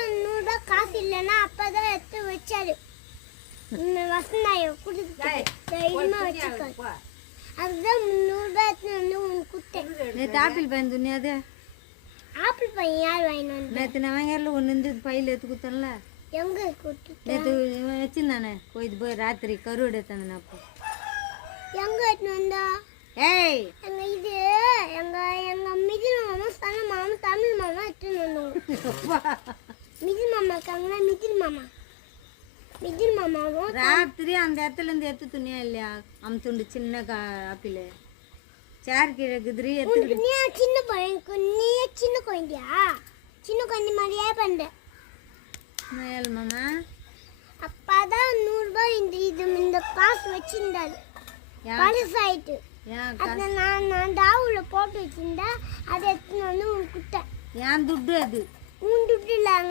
அப்பதான் 100 ரூபாய் காசு இல்லைன்னா அப்பதான் எடுத்து வச்சாரு. வசந்தாய கொடுத்து தைரியமா வச்சுக்கோ. அதுதான் 300 ரூபாய் எடுத்து வந்து உனக்கு கொடுத்தேன். நேற்று ஆப்பிள் பையன் துணியாது ஆப்பிள் பையன் யார் வாங்கிட்டு வந்து? நேற்று நான் வாங்கல ஒன்று இருந்து பையில் எடுத்து கொடுத்தேன்ல. எங்க கொடுத்து? நேற்று வச்சிருந்தானே கோயிலுக்கு போய் ராத்திரி கருவாடு எடுத்தானே. அப்போ எங்க எடுத்து வந்தா? ஏய் எங்க இது எங்க எங்க மிதில் மாமா சன மாமா தமிழ் மாமா எடுத்துன்னு வந்தோம். மிதில் மாமா இருக்காங்களா? மிதில் மாமாவும் ராத்திரி அந்த இடத்துல இருந்து எடுத்து துணியா இல்லையா அமுத்துண்டு சின்ன ஆப்பிள் சேர் கீழே குதிரி எடுத்து. நீ சின்ன பையன், நீ சின்ன குழந்தையா? சின்ன குழந்தை மாதிரியே பண்ற. ஏழு மாமா அப்பதான் 100 ரூபாய் இந்த காசு வச்சிருந்தாரு. பழசாயிட்டு அதை நான் டாவுல போட்டு வச்சிருந்தேன். அதை எடுத்துன்னு வந்து உனக்கு கொடுத்தேன். ஏன் துட்டு அது? உன் துட்டு இல்ல.